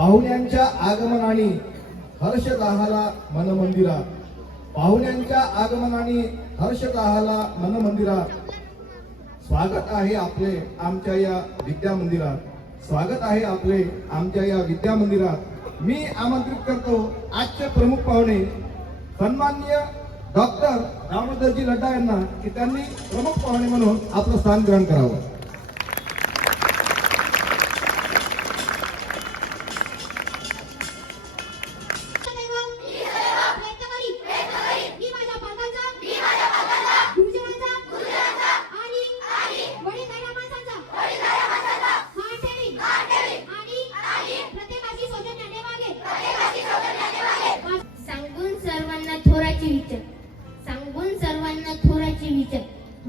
पाहुण्यांच्या आगमनाने हर्ष जाहला मनमंदिरात, पाहुण्यांच्या आगमनाने हर्ष जाहला मनमंदिरात। स्वागत आहे आपले आमच्या या विद्या मंदिरात, स्वागत आहे आपले आमच्या या विद्या मंदिरात। मी आमंत्रित करतो आजचे प्रमुख पाहुणे सन्माननीय डॉक्टर दामोदरजी लड्डा यांना की त्यांनी प्रमुख पाहुणे म्हणून आपलं स्थान ग्रहण करावं।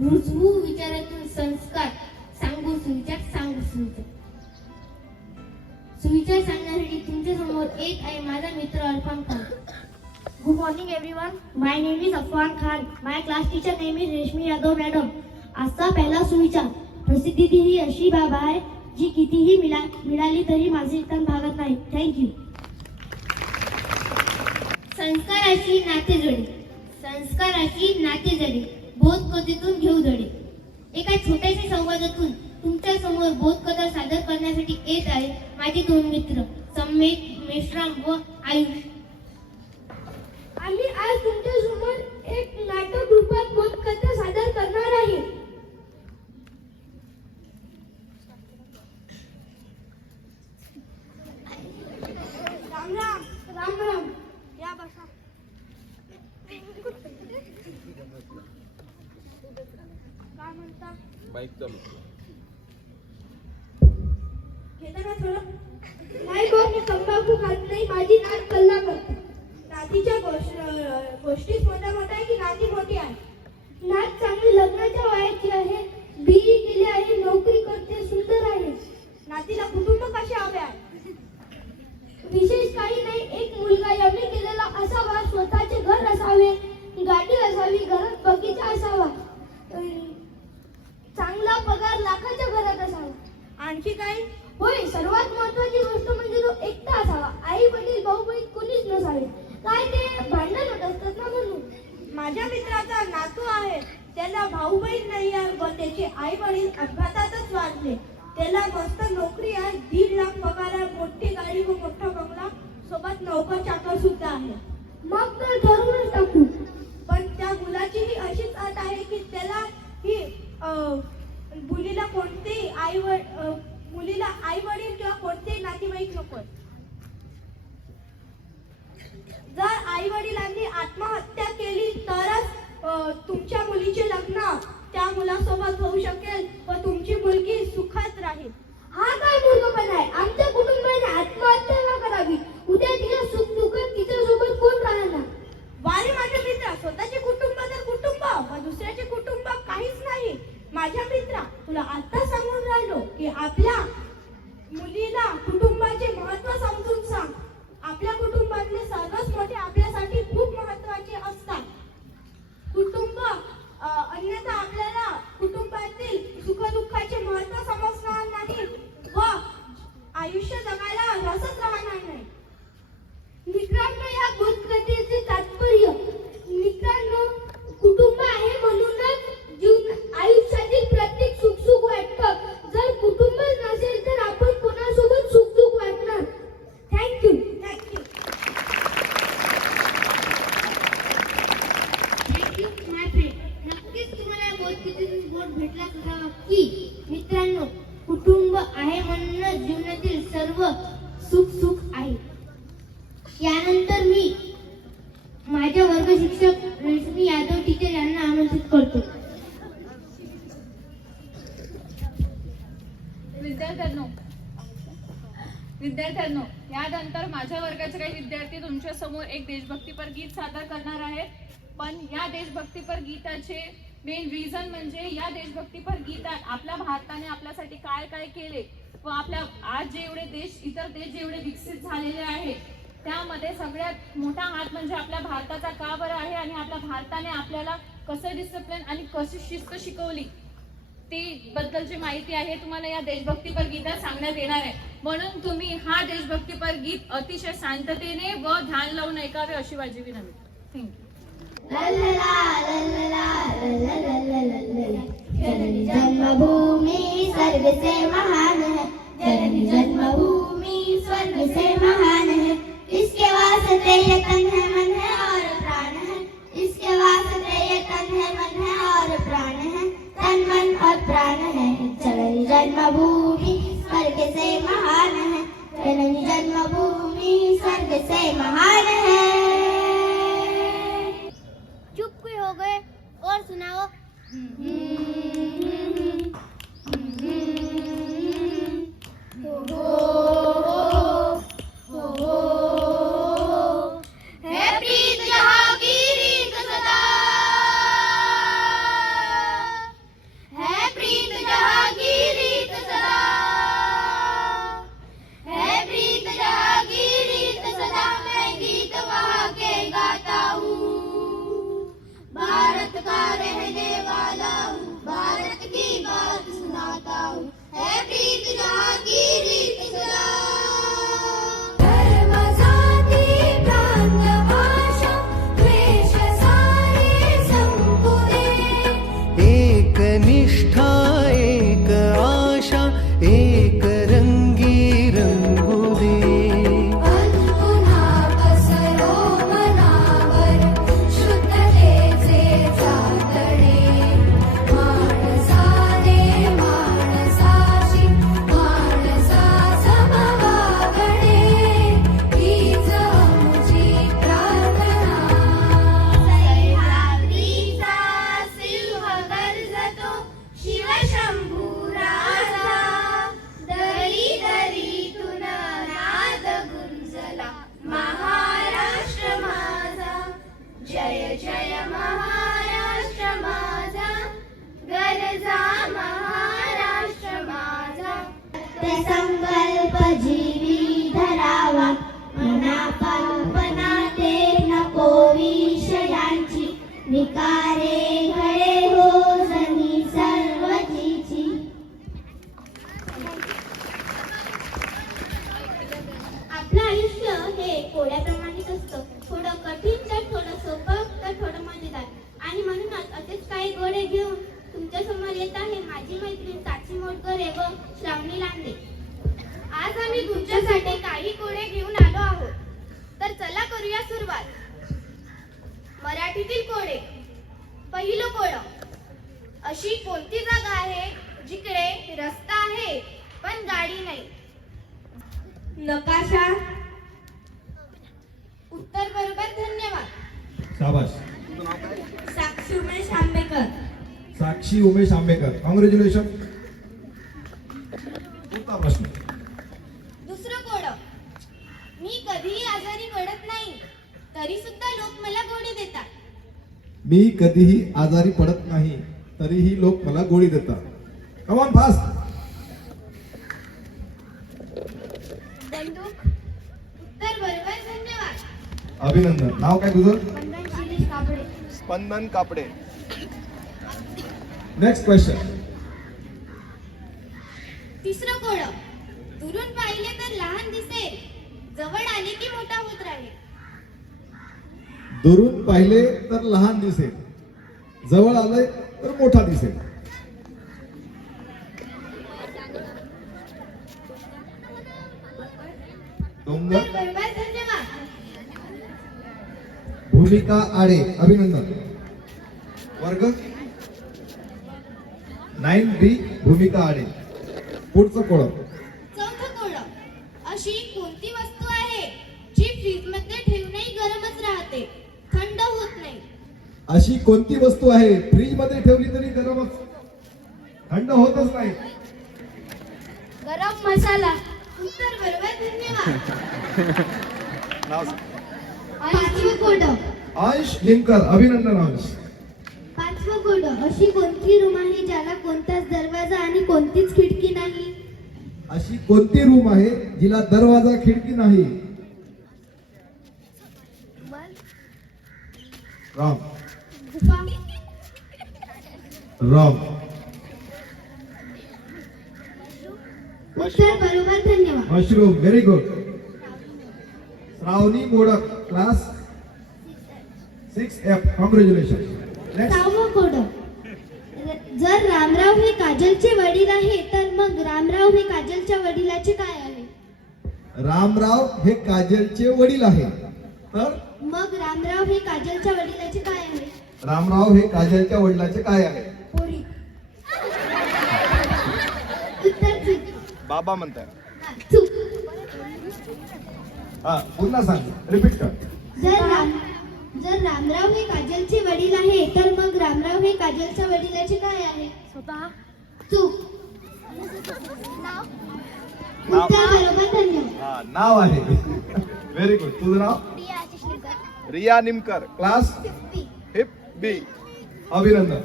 रुजवू विचारातून संस्कार, सांगू सुविचार, सांगू सुविचार। सुविचार सांगण्यासाठी तुमच्या समोर एक आहे माझा मित्र Irfan Khan. Good morning everyone. My name is Afwan Khan. My class teacher name is Reshmi Yadav madam. आजचा पहिला सुविचार, प्रसिद्धी ही अशी बाब आहे जी कितीही मिळाली तरी माझे तन भागत नाही। थँक्यू। संस्काराची नातेजोडी, संस्काराची नातेजोडी, बोध कथेतून घेऊ धडे। एका छोट्याशा संवादातून तुमच्या समोर बोध कथा सादर करण्यासाठी येत आहे माझे दोन मित्र सम्मेक, मेश्राम व आयुष। आम्ही आज तुमच्या समोर एक नाटक रूपात बोध कथा सादर करणार आहे। राम राम, राम राम, या बसा। काय म्हणता? बाईक चालू घेता ना थोडं? नाही गो, मी तंबाखू खात नाही, माझी नात कल्ला करते। नातीच्या गोष्टीच मोठ्या मोठ्या आहे की नाती मोठी आहे? नात चांगली लग्नाच्या वयाची आहे, बीई केली आहे, नोकरी करते, सुंदर आहे। नातीला कुटुंब कसे हवे आहे? विशेष काही नाही, एक मुलगा एम.ए. केलेला असावा, स्वतःचे घर असावे, गाडी असावी, घरात बगीचा असावा, चांगला पगार लाखाच्या घरात असावा। आणखी काही? होय, सर्वात महत्वाची गोष्ट म्हणजे तो एकटा असावा, आई वडील भाऊ बहीण कोणीच नसावे। काय ते भांडण होत असतात ना म्हणून। माझ्या मित्राचा नातू आहे, त्याला भाऊ बहीण नाही आहे व त्याचे आई वडील अपघातातच वारले। त्याला मस्त नोकरी आहे, 1.5 लाख पगार आहे, मोठी गाडी व मोठा बंगला, सोबत नोकर चाकर सुद्धा आहे। मग तर ठरवूनच टाकू। पण त्या मुलाची ही अशीच अट आहे की त्याला ही मुलीला कोणतेही मुलीला आई वडील किंवा कोणतेही नातेवाईक नको। जर आई वडिलांनी आत्महत्या केली तरच तुमच्या मुलीचे लग्न त्या मुलासोबत होऊ शकेल व तुमची मुलगी सुखात राहील। हा काय मूर्खपणा आहे? आमच्या कुटुंबाने आत्महत्या न करावी, उद्या तिला सुख दुःखात तिच्यासोबत कोण राहणार? वारे माझ्या मित्रा, स्वतःचे कुटुंब तर कुटुंब व दुसऱ्याचे कुटुंब काहीच नाही। माझ्या मित्रा, तुला आता सांगून राहिलो की आपल्या मुलीला कुटुंबाचे महत्त्व समजून सांग। आपल्या कुटुंबातले सर्वच मोठे आपल्यासाठी खूप महत्त्वाचे असतात। कुटुंब अन्यथा आपल्याला कुटुंबातील सुखदुःखाचे महत्त्व समजणार नाही व आयुष्य जगायला रसच राहणार नाही। मित्रांनो, या बोधकथेचे तात्पर्य, मित्रांनो, कुटुंब आहे म्हणूनच आयुष्यातील प्रत्येक सुख वाटतं। जर कुटुंबच नसेल तर आपण कोणासोबत सुख वाटणार? थँक्यू। थँक्यू माय फ्रेंड। नक्कीच तुम्हाला बोधकथेतून बोध भेटला असावा की मित्रांनो, कुटुंब आहे म्हणूनच जीवनातील सर्व सुख आहे। यानंतर मी माझ्या वर्ग शिक्षक रेशमी यादव टीचर यांना आमंत्रित करतो। विद्यार्थ्यांनो, यानंतर माझ्या वर्गाचे काही विद्यार्थी तुमच्या समोर एक देशभक्तीपर गीत सादर करणार आहेत। पण या देशभक्तीपर गीताचे मेन रिझन म्हणजे या देशभक्तीपर गीतात आपल्या भारताने आपल्यासाठी काय काय केले व आपल्या आज जेवढे देश, इतर देश जेवढे विकसित झालेले आहेत त्यामध्ये सगळ्यात मोठा हात म्हणजे आपल्या भारताचा का बरं आहे आणि आपल्या भारताने आपल्याला कसं डिसिप्लिन आणि कशी शिस्त शिकवली ती बद्दलची माहिती आहे तुम्हाला या देशभक्तीपर गीतात सांगण्यात येणार आहे। म्हणून तुम्ही हा देशभक्तीपर गीत अतिशय शांततेने व ध्यान लावून ऐकावे अशी माझी विनंती. थँक्यू. जननी जन्मभूमि स्वर्ग से महान है, जननी जन्मभूमि स्वर्ग से महान है, इसके वास्ते ये तन है मन है और प्राण है, इसके वास्ते ये तन है मन है और प्राण है, तन मन और प्राण है, जननी जन्मभूमि स्वर्ग से महान है, जननी जन्मभूमि स्वर्ग से महान है. चुप क्यों हो गए? और सुनाओ. है प्रीत जहांगीरी तो सदा, है प्रीत जहांगीरी तो सदा, है प्रीत जहांगीरी तो सदा, मैं गीत वहाँ के गाता हूँ, भारत का रहने वाला हूँ, भारत की बात सुनाता हूँ, है प्रीत जहांगीरी तो सदा. धर्म जाती प्रांत भाषा द्वेष सारे संपुरे, एक निष्ठा एक आशा एक रंगी रंगू दे. पुन्हा पसरो मनावर शुद्धतेचे चांदणे, माणसाने माणसाशी माणसा समवागणे, हीच आमची प्रार्थना. सह्याद्रीचा सिंह गर्जतो शिवशंभू राजा, दरी दरीतून नाद गुंजला महाराष्ट्र माझा, जय जय महाराष्ट्र माझा, गरजा महाराष्ट्र माझा. संकल्प जीवी धरावा, मना कल्पना ते नको विषयांची, विकारे घडे हो जनी सर्वचीची. आपलं आयुष्य हे कोड्याप्रमाणेच असतं, थोडं कठीण तर थोडं सोपं तर थोडं मजेदार. आणि म्हणूनच असेच काही गोडे घेऊन तुमच्या समोर येत आहे माझी मैत्रीण साक्षी मोटकरे व श्रावणी लांडे. आज आम्ही तुमच्यासाठी काही कोडे घेऊन आलो आहोत, तर चला करूया सुरुवात. मराठीतील कोडे. पहिलं कोडं. अशी कोणती जागा आहे जिकडे रस्ता आहे पण गाडी नाही? नकाशा. उत्तर बरोबर, धन्यवाद. शाबास. साक्षी उमेश आंबेकर. साक्षी उमेश आंबेकर, कॉंग्रॅच्युलेशन. पुढचा प्रश्न. दुसरं कोडं. मी कधीही आजारी पडत नाही तरी सुद्धा लोक मला गोडी देतात. मी कधीही आजारी पडत नाही तरीही लोक मला गोळी देतात. Come on fast. बंदूक. उत्तर बरोबर, धन्यवाद. अभिनंदन. नाव काय तुझं? स्पंदन शिरीष कापडे. स्पंदन कापडे. Next question. तिसरं कोडं. दुरून पाहिले तर लहान दिसेल, जवळ आले की मोठा होत राहील. दुरून पाहिले तर लहान दिसेल, जवळ आले तर मोठा दिसेल. डोंगर. उत्तर बरोबर, धन्यवाद. भूमिका आडे. अभिनंदन. वर्ग 9B भूमिका आडे. पुढचं कोड. चौथं कोडं. अशी कोणती वस्तू आहे जी फ्रीज मध्ये ठेवूनही गरमच राहते, थंड होत नाही? अशी कोणती वस्तू आहे फ्रीज मध्ये ठेवली तरी गरमच, थंड होतच नाही? गरम मसाला. उत्तर बरोबर, धन्यवाद. पाचवं कोडं. अंश लिंकर. अभिनंदन अंश. पाचवं कोडं. अशी कोणती रूम आहे ज्याला कोणताच दरवाजा आणि कोणतीच खिडकी नाही? अशी कोणती रूम आहे जिला दरवाजा खिडकी नाही? राम. गुफा. राम. उत्तर बरोबर, धन्यवाद. Mushroom, very good. Shravani Modak, class 6F, congratulation. Next. सहावं कोड. जर रामराव हे काजलचे वडील आहे तर मग रामराव हे काजलच्या वडिलाचे काय आहे? रामराव हे काजलचे वडील आहे, तर मग रामराव हे काजलच्या वडिलाचे काय आहे? रामराव हे काजलच्या वडिलाचे काय आहे? पोरी. उत्तर चूक. बाबा म्हणताय. चूक. हा, पुन्हा सांग, रिपीट कर. जर रामराव हे काजलचे वडील आहे तर मग रामराव हे काजलच्या वडिलाचे काय आहे? चूक. उत्तर बरोबर, धन्यवाद. हा, नाव आहे. Very good. तुझं नाव? रिया निमकर, क्लास 5B, अभिनंदन.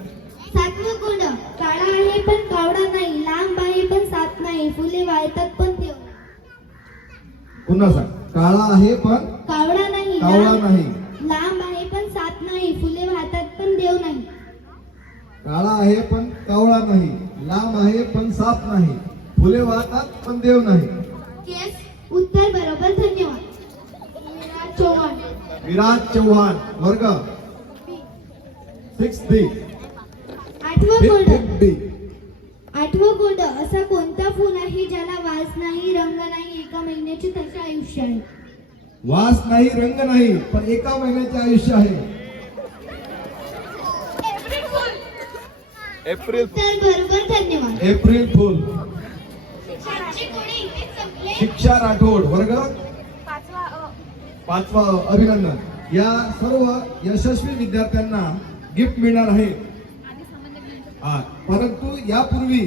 सातवं कोड. काळा आहे पण कावडा नाही, लांब आहे पण सात नाही, फुले वाळतात पण देव नाही. पुन्हा सांग. काळा आहे पण कावडा नाही, कावळा नाही. लांब आहे पण सात नाही, फुले वाहतात पण देव नाही. काळा आहे पण कावळा नाही, लांब आहे पण साप नाही, फुले वाहतात पण देव नाही. केस. उत्तर बरोबर, धन्यवाद. विराज चव्हाण. विराज चव्हाण, वर्ग 6B, आठवं कोड. 5B. आठवं कोड. असा कोणता फूल आहे ज्याला वास नाही, रंग नाही, एका महिन्याचे त्याचे आयुष्य आहे? वास नाही, रंग नाही, पण एका महिन्याचे आयुष्य आहे. एप्रिल. उत्तर बरोबर, धन्यवाद. April fool. शिक्षा राठोड, वर्ग 5वा, अभिनंदन. या सर्व यशस्वी विद्यार्थ्यांना गिफ्ट मिळणार आहे. हा, परंतु यापूर्वी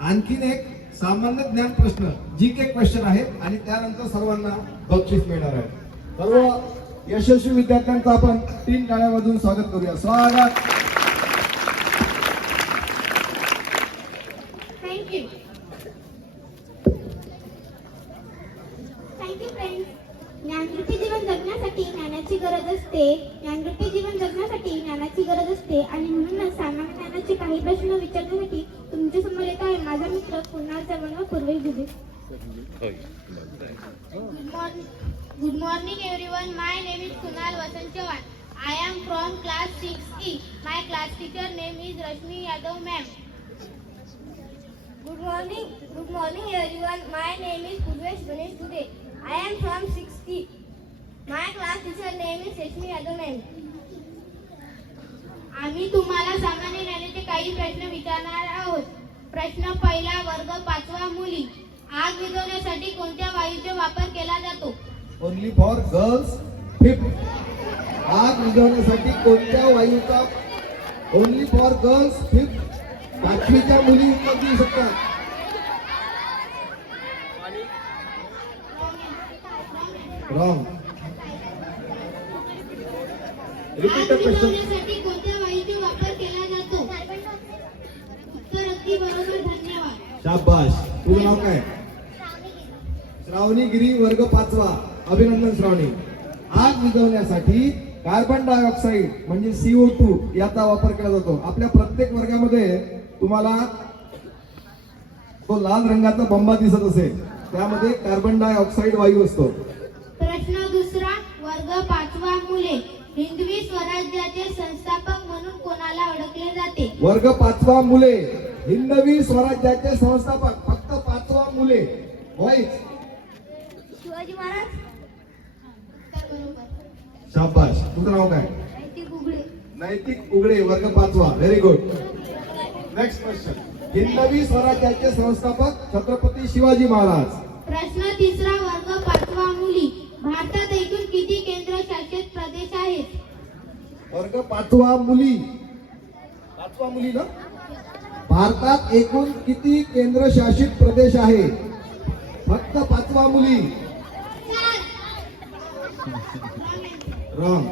आणखीन एक सामान्य ज्ञान प्रश्न, जीके क्वेश्चन आहेत आणि त्यानंतर सर्वांना बक्षीस मिळणार आहे. सर्व यशस्वी विद्यार्थ्यांचं आपण 3 टाळ्या वाजवून स्वागत करूया. स्वागत. थँक्यू. Thank you friends. ज्ञानरूपी जीवन जगण्यासाठी ज्ञानाची गरज असते. ज्ञानरूपी जीवन जगण्यासाठी ज्ञानाची गरज असते आणि म्हणूनच सामान्य ज्ञानाचे काही प्रश्न विचारण्यासाठी तुमच्या समोर येत आहे माझा मित्र Kunal Chavan Purvesh Dubey. Good morning everyone. My name is Kunal Vasant Chavan. I am from class 6E. My class teacher name is Rashmi Yadav ma'am. Good morning everyone. My name is Purvesh Ganesh Dude. I am from 6E. My class teacher name is Rashmi Yadav ma'am. आम्ही तुम्हाला सामान्य ज्ञानाचे काही प्रश्न विचारणार आहोत. प्रश्न पहिला, वर्ग 5वा, मुली. आग विझवण्यासाठी कोणत्या वायूचा वापर केला जातो? Only for girls 5. आग विझवण्यासाठी कोणत्या वायूचा? Only for girls 5. 5वीच्या मुली उत्तर देऊ शकतात. रॉंग. रिपीट द आग क्वेश्चन. विझवण्यासाठी कोणत्या वायूचा वापर केला जातो? उत्तर अगदी बरोबर, धन्यवाद. शाबाश. तुझं नाव काय? श्रावणी गिरी, वर्ग 5वा, अभिनंदन श्रावणी. आग विझवण्यासाठी कार्बन डायऑक्साईड म्हणजे CO2 याचा वापर केला जातो. आपल्या प्रत्येक वर्गामध्ये तुम्हाला तो लाल रंगाचा बंबा दिसत असेल, त्यामध्ये कार्बन डायऑक्साईड वायू असतो. प्रश्न दुसरा, वर्ग 5वा, मुले. हिंदवी स्वराज्याचे संस्थापक म्हणून कोणाला ओळखले जाते? वर्ग 5वा, मुले. हिंदवी स्वराज्याचे संस्थापक फक्त 5वा मुले. होय. शिवाजी महाराज. उत्तर बरोबर. शाबाश. तुझं नाव काय? नैतिक उघडे. नैतिक उघडे, वर्ग 5वा, व्हेरी गुड. Next question. हिंदवी स्वराज्याचे संस्थापक छत्रपती शिवाजी महाराज. प्रश्न तिसरा, वर्ग 5वा, मुली. भारतात एकूण किती केंद्रशासित प्रदेश आहेत? वर्ग 5वा, मुली. 5वा मुली ना? भारतात एकूण किती केंद्रशासित प्रदेश आहे? फक्त 5वा मुली. रॉंग.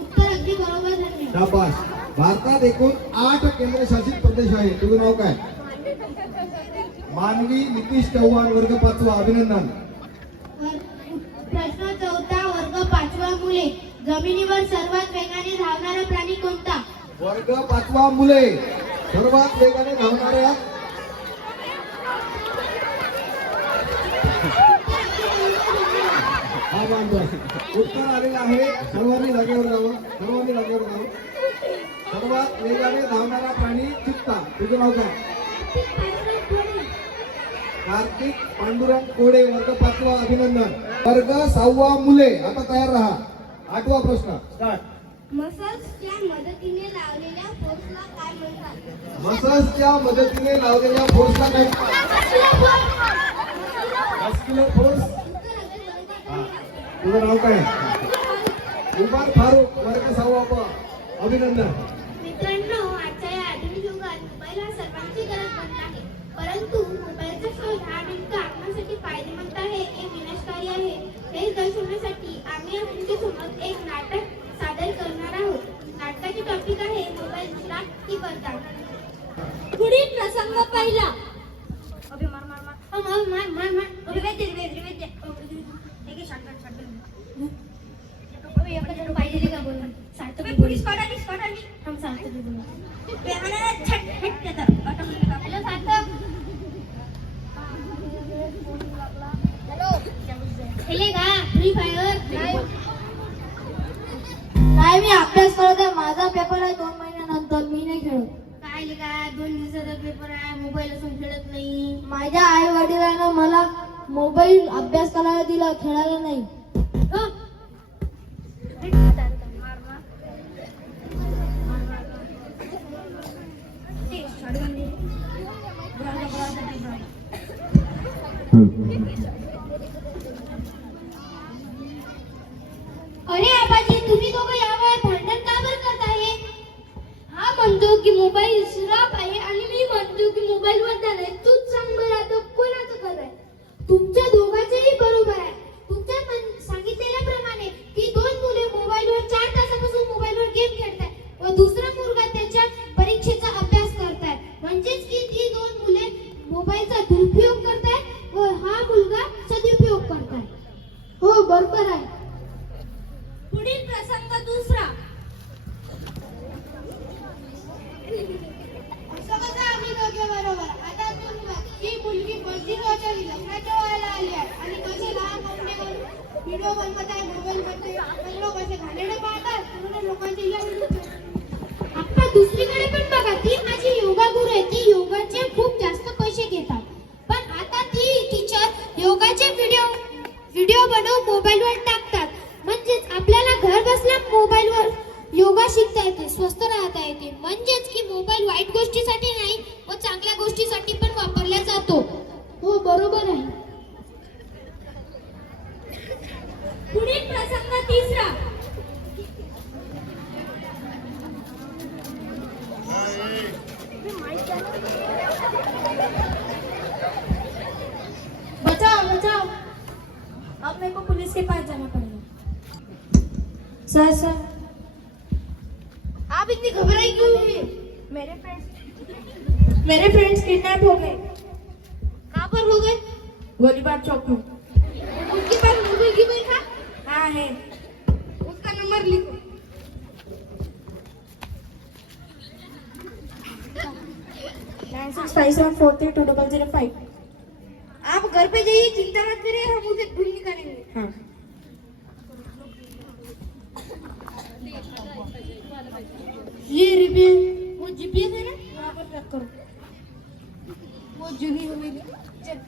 उत्तर अगदी बरोबर, धन्यवाद. शाबाश. भारतात एकूण 8 केंद्रशासित प्रदेश आहे. तुझं नाव काय? मानवी नितीश चव्हाण, वर्ग 5वा, अभिनंदन. प्रश्न चौथा, वर्ग 5वा, मुले. जमिनीवर सर्वात वेगाने धावणारा प्राणी कोणता? वर्ग 5वा, मुले. सर्वात वेगाने धावणाऱ्या हा बांधव उत्तर आलेलं आहे. सर्वांनी जागेवर जावं, सर्वांनी जागेवर जावं. सर्वात वेगाने धावणारा प्राणी चित्ता. तुझं नाव काय? कार्तिक पांडुरंग कोडे. वर्ग 5वा. अभिनंदन. वर्ग 6वा मुले आता तयार राहा. 8वा प्रश्न स्टार्ट. मसल्सच्या मदतीने लावलेल्या फोर्सला काय म्हणतात? मसल्सच्या मदतीने लावलेल्या फोर्सला काय? Muscular force. तुझं नाव काय? उमर फारूक. वर्ग 6वा ब. अभिनंदन. मित्रांनो, आजच्या या आधुनिक युगात मोबाईल हा सर्वांची गरज बनला आहे. परंतु मोबाईलचा शोध हा नेमका आपल्यासाठी फायदेमंद आहे की विनाशकारी आहे हे दर्शवण्यासाठी आम्ही आज तुमच्यासमोर एक नाटक सादर करणार आहोत. नाटकाचे टॉपिक आहे मोबाईल दुसरा की बदला. पुढील प्रसंग पहिला. अबे मार मार मार. मार मार मार मार. रिवेज. एक शॉटगन. अबे एवढं जण पाहिजे का बोल. सार्थक पोलीस स्क्वॉड आली. हम सार्थक बोल. बेहाना छट हट के तर ऑटोमॅटिक. हॅलो सार्थक. हॅलो. खेलेगा फ्री फायर? नाही, मी अभ्यास करत आहे. माझा पेपर आहे 2 महिन्यानंतर. मी नाही खेळत. काय लिहा 2 दिवसाचा पेपर आहे, मोबाईल असून खेळत नाही. माझ्या आई वडिलांना मला मोबाईल अभ्यास करायला दिला, खेळायला नाही. हो. अरे आबाजी, तुम्ही दोघं यावर भांडण का बरं करताय? हा म्हणतो की मोबाईल श्राप आहे आणि मी म्हणतो की मोबाईल वरदान आहे. तूच सांग बरं आता कोणाचं खरं आहे? तुमच्या दोघांचंही बरोबर आहे. तुमच्या सांगितलेल्याप्रमाणे ती 2 मुले मोबाईलवर 4 तासापासून मोबाईलवर गेम खेळतायत व दुसरा मुलगा त्याच्या परीक्षेचा अभ्यास करताय. म्हणजेच की ती 2 मुले मोबाईलचा दुरुपयोग करतायत व हा मुलगा सदुपयोग करताय. हो, बरोबर आहे. पुढील प्रसंग दुसरा. समजा आम्ही दोघे बरोबर. आता तू ही मुलगी 35 वर्षाची लग्नाच्या वयाला आली आहे आणि कशी लहान मोठे व्हिडिओ बनवत आहे मोबाईलमध्ये. लोक असे घाणेरडे पाहतात म्हणून लोकांचे आता दुसरीकडे पण बघा, ती माझी योगा गुरु आहे. ती योगाचे खूप जास्त पैसे घेतात. पण आता ती टीचर योगाचे व्हिडिओ बनवून मोबाईलवर टाकतात. म्हणजेच आपल्याला घर बसल्या मोबाईलवर योगा शिकता येते, स्वस्थ राहता येते. म्हणजेच की मोबाईल वाईट गोष्टीसाठी नाही व चांगल्या गोष्टीसाठी पण वापरला जातो. हो, बरोबर आहे. पुढील प्रसंग तिसरा. बचाओ. अब मेरे को पुलिस के पास जाना पड़ेगा. सर, आप इतनी घबराई क्यों हुई? मेरे फ्रेंड्स किडनैप हो गए. कहाँ पर हो गए? गोलीबार चौक में. उसके पास मोबाइल की था? हाँ है. उसका नंबर लिखो. 9657432005. आप घर पे जाइए, चिंता मत करिए, हम उसे ढूंढ निकालेंगे. हाँ. ये रिपेयर वो जीपीएस है ना, यहाँ पर ट्रैक करो. वो जुनी हवेली. चल.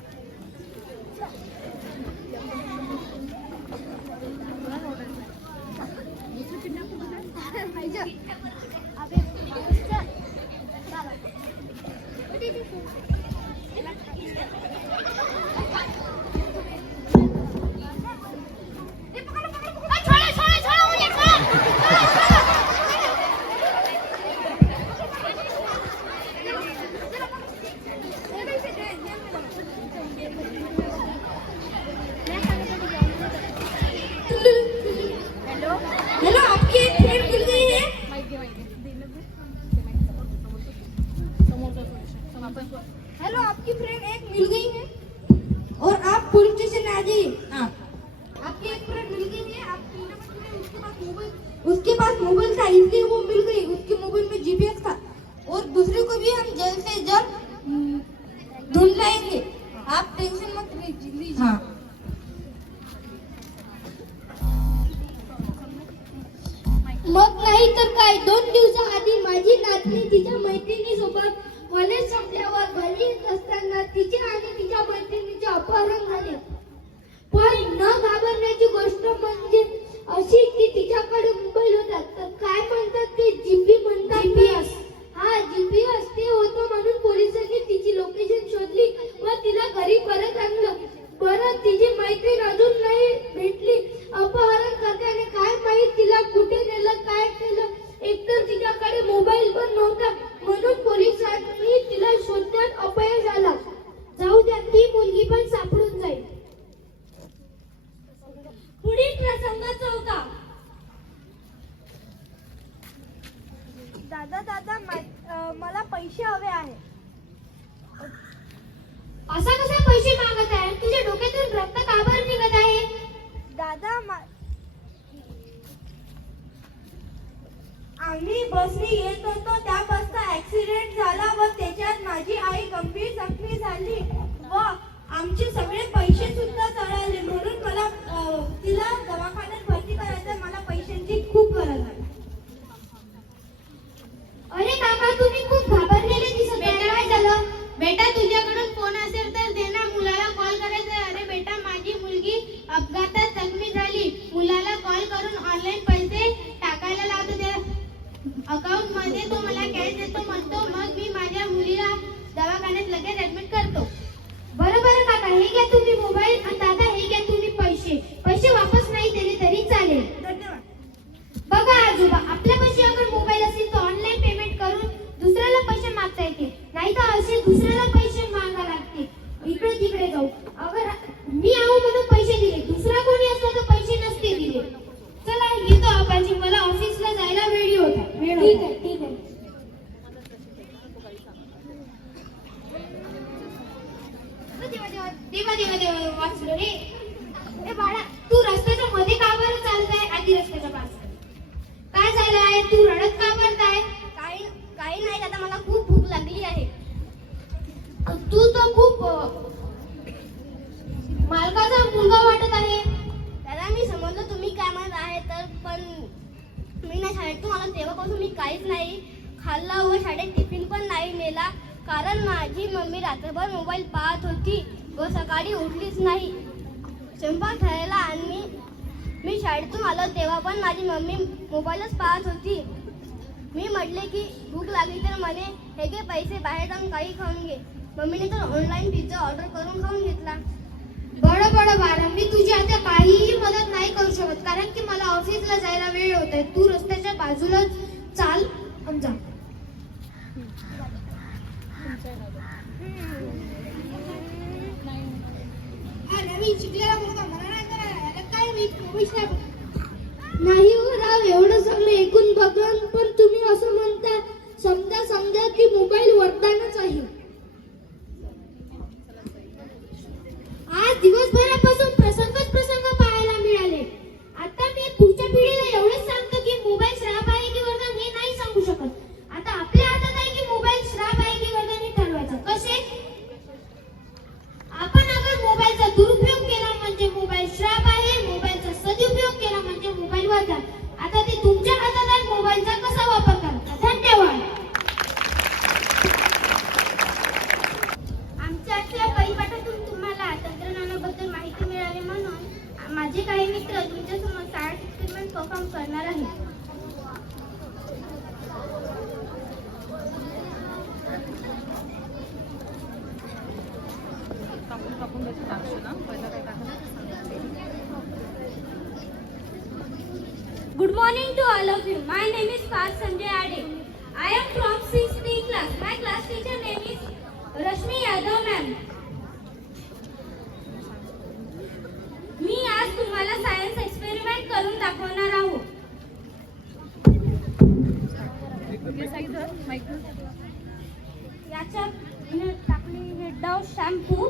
हा. मग नाही तर काय, 2 दिवसाआधी माझी नातनी तिच्या मैत्रिणीसोबत कॉलेज संपल्यावर घरी येत असताना तिचे आणि तिच्या मैत्रिणीचे अपहरण झाले. पण न घाबरण्याची गोष्ट म्हणजे अशी की तिच्याकडे मोबाईल होता. तर काय म्हणतात ते, जीपी म्हणतात. GPS. हा, GPS ते होतं म्हणून पोलिसांनी तिची लोकेशन शोधली व तिला घरी परत आणलं. परत तिची मैत्रीण अजून नाही भेटली. अपहरण करताना काय माहित तिला कुठे नेलं, काय केलं. एकतर तिच्याकडे मोबाईल पण नव्हता म्हणून पोलिसांनी तिला शोधण्यात अपयश आला. जाऊ द्या, ती मुलगी पण सापडून जाईल. पुढील प्रसंग 4. दादा मला पैसे हवे आहे. असा कसा पैसे मागत आहे? तुझ्या डोक्यातून रक्त का बरं निघत आहे? दादा आम्ही बसने येत होतो, त्या बसचा ऍक्सिडेंट झाला व त्याच्यात माझी आई गंभीर जखमी झाली व आमचे सगळे पैसे सुद्धा जळाले. म्हणून मला तिला दवाखान्यात भरती करायचं. मला पैशांची खूप गरज आहे. अरे काका, तुम्ही खूप घाबरलेले दिसत आहे. काय झालं? बेटा, तुझ्याकडून फोन असेल तर दे ना, मुलाला कॉल करायचा आहे. अरे बेटा, माझी मुलगी अपघातात जखमी झाली. मुलाला कॉल करून ऑनलाईन पैसे टाकायला लावतो. त्या अकाउंट मध्ये तो मला कॅश देतो म्हणतो. मग मी माझ्या मुलीला दवाखान्यात लगेच ऍडमिट करतो. बरं काका, हे घ्या तुम्ही मोबाईल आणि दादा हे घ्या तुम्ही पैसे वापस नाही दिले तरी चालेल. धन्यवाद. बघा आजोबा, आपल्यापाशी अगर मोबाईल असेल तर ऑनलाईन पेमेंट करून दुसऱ्याला पैसे मागता येते. नाही तर असे दुसऱ्याला पैसे मागा लागते. इकडे तिकडे जाऊ. अगर मी आहो म्हणून पैसे दिले, दुसरा कोणी असला तर पैसे नसते दिले. चला येतो आबाजी, मला ऑफिसला जायला वेळ होत आहे. ठीक आहे. देवा वाचलो रे. ए बाळा, तू रस्त्याच्या मध्ये का बरं चालत आहे? आधी रस्त्याच्या पास काय झालं आहे? तू रडत का करताय? काही नाही दादा, मला खूप भूक लागली आहे. तू तर खूप मालकाचा मुलगा वाटत आहे. दादा, मी समजलं तुम्ही काय म्हणत आहे तर, पण मी ना शाळेतून आलो तेव्हापासून मी काहीच नाही खाल्लं व शाळेत टिफिन पण नाही नेला. कारण माझी मम्मी रात्रभर मोबाईल पाहत होती व सकाळी उठलीच नाही स्वयंपाक करायला. आणि मी शाळेतून आलो तेव्हा पण माझी मम्मी मोबाईलच पाहत होती. मी म्हटले की भूक लागली तर म्हणे हे घे पैसे, बाहेर जाऊन काही खाऊन घे. मम्मीने तर ऑनलाईन पिझ्झा ऑर्डर करून खाऊन घेतला. बडं बाळा, मी तुझी आता काहीही मदत नाही करू शकत कारण की मला ऑफिसला जायला वेळ होत आहे. तू रस्त्याच्या बाजूला चाल आणि जा. नवीन शिकलेला मुलगा मला नाही करायला काय मी नाही हो राव, एवढं सगळं ऐकून बघून पण तुम्ही असं म्हणता. समजा की मोबाईल वरदानच आहे. आज दिवसभरापासून प्रसंग पाहायला मिळाले. आता मी पुढच्या पिढीला एवढंच सांगतो की मोबाईल श्राप आहे की वरदान हे नाही सांगू शकत. आता आपल्या हातात आहे की मोबाईल श्राप आहे की वरदान हे ठरवायचं. कसे? आपण अगर मोबाईलचा दुरुपयोग केला म्हणजे मोबाईल श्राप आहे, मोबाईलचा सदुपयोग केला म्हणजे मोबाईल वरदान. आता ते तुमच्या हातात आहे मोबाईलचा कसा वापर करायचा. धन्यवाद. आमच्या परिपाठातून तुम्हाला तंत्रज्ञानाबद्दल माहिती मिळावी म्हणून माझे काही मित्र तुमच्यासमोर सायन्स एक्सपेरिमेंट परफॉर्म करणार आहेत. Good morning to all of you. My name is Parth Sanjay Ade. I am from 6th D class. My class teacher name is Rashmi Yadav ma'am. मी आज तुम्हाला सायन्स एक्सपेरिमेंट करून दाखवणार आहोत. याच्यात टाकली हे डव शॅम्पू,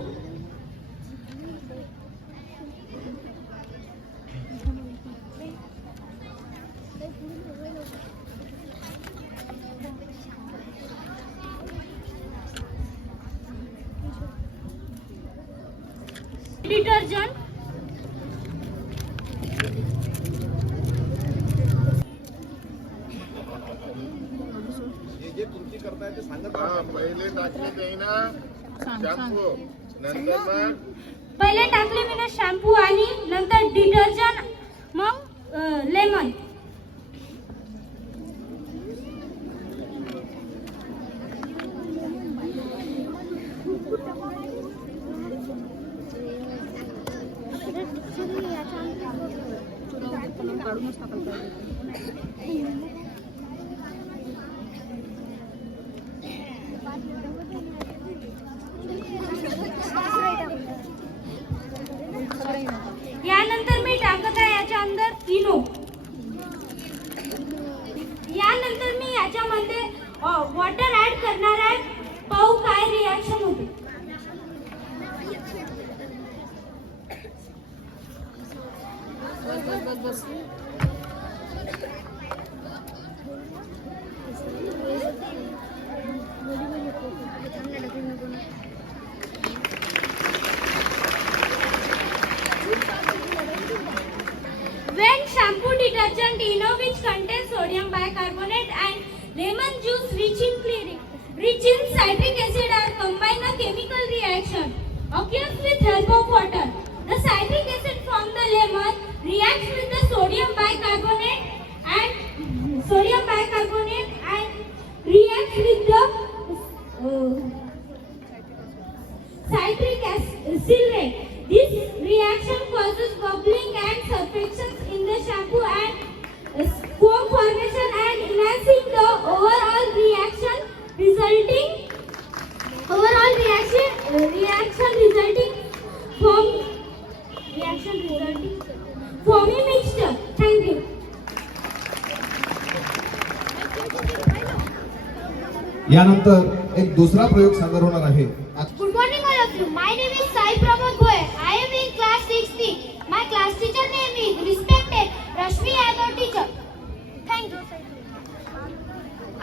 डिटर्जंट जे तुमची करताय ते सांगत पहिले टाकले ते ना शॅम्पू नंतर मग पहिले टाकले मी ना शॅम्पू आणि नंतर डिटर्जंट मग लेमन. यानंतर मी टाकत आहे याच्या अंदर इनो. यानंतर मी याच्यामध्ये वॉटर ऍड करणार आहे. पाहू काय रिॲक्शन होते. When shampoo detergent Eno which contains sodium bicarbonate and lemon juice rich in citric acid are combined, a chemical reaction occurs with help of water. The citric acid from the lemon reacts with the sodium bicarbonate and reacts with the citric acid. This reaction causes bubbling and surfactants in the shampoo and foam formation and enhancing the overall reaction resulting foamy mixture. Thank you. यानंतर एक दुसरा प्रयोग सादर होणार आहे. Good morning all of you. My name is Sai Pramod Goyal. I am in class 6C. My class teacher name is respected Rashmi Yadav teacher. Thank you.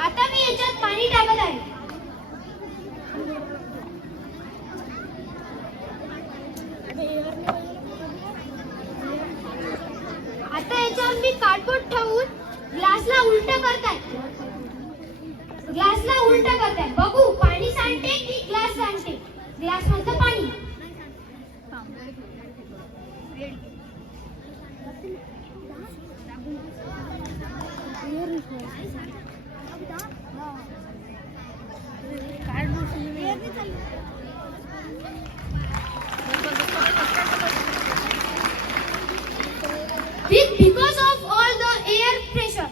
आता मी याच्यात पाणी टाकत आहे. आता याच्यावर मी कार्डबोर्ड ठेवून ग्लासला उलटा करताय. बघू पाणी सांडते की ग्लास सांडते. ग्लास मधलं पाणी. Because of all the air pressure,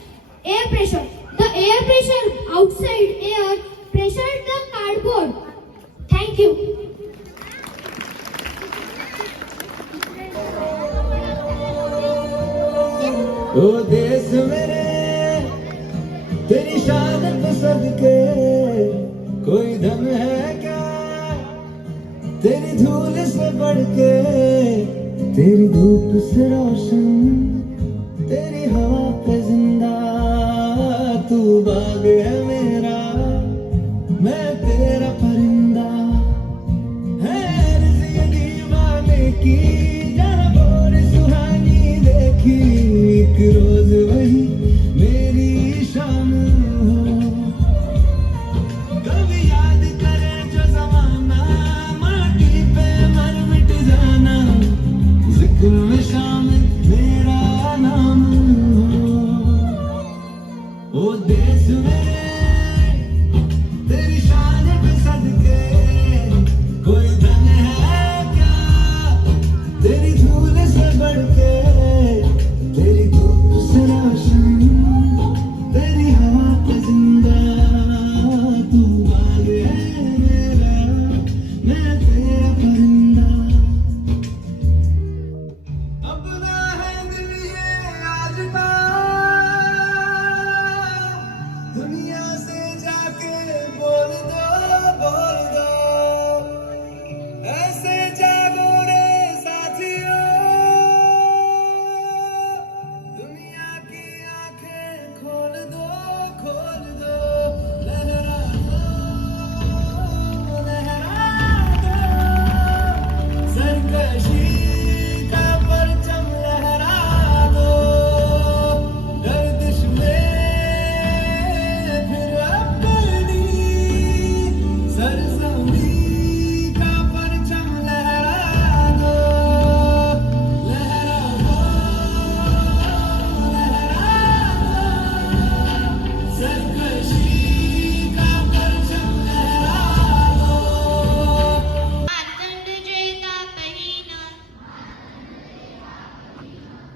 the air pressure outside air pressured the cardboard. Thank you. ओ देश मेरे तेरी शान पे सदके कोई दम है क्या तेरी धूल से बढ़ के तेरी धूप से रोशन तेरी हवा पे जिंदा तू बाग है मेरा मैं तेरा परिंदा है जिंदगी वाले की जहाँ बोर सुहानी देखी एक रोज वही मेरी शाम हो कभी याद करे जो जमाना माटी पे मर मिट जाना जिक्र में शामिल सरकशी का परचम लहरा दो, गर्दिश में फिर अपनी सरजमी का परचम लहरा दो, लहरा दो, सरकशी का परचम लहरा दो। मार्तंड जेता पहिना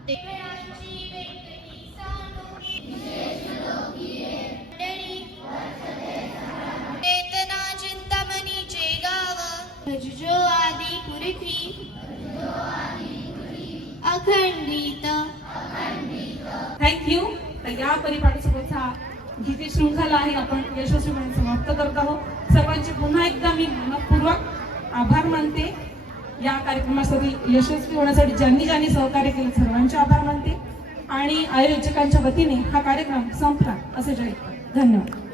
देवराची वेटणी सांडोगी मंडळी चेतना चिंतामणीचे गाव भजजो आदि पुरखी अखंडित थँक्यू. तर या परिपाठासोबतचा गीते शृंखला आहे आपण यशस्वीपणे समाप्त करत आहोत. सर्वांचे पुन्हा एकदा मी मनपूर्वक आभार मानते. या कार्यक्रमासाठी यशस्वी होण्यासाठी ज्यांनी ज्यांनी सहकार्य केलं सर्वांचे आभार मानते आणि आयोजकांच्या वतीने हा कार्यक्रम संपला असे जाहीर करते. धन्यवाद.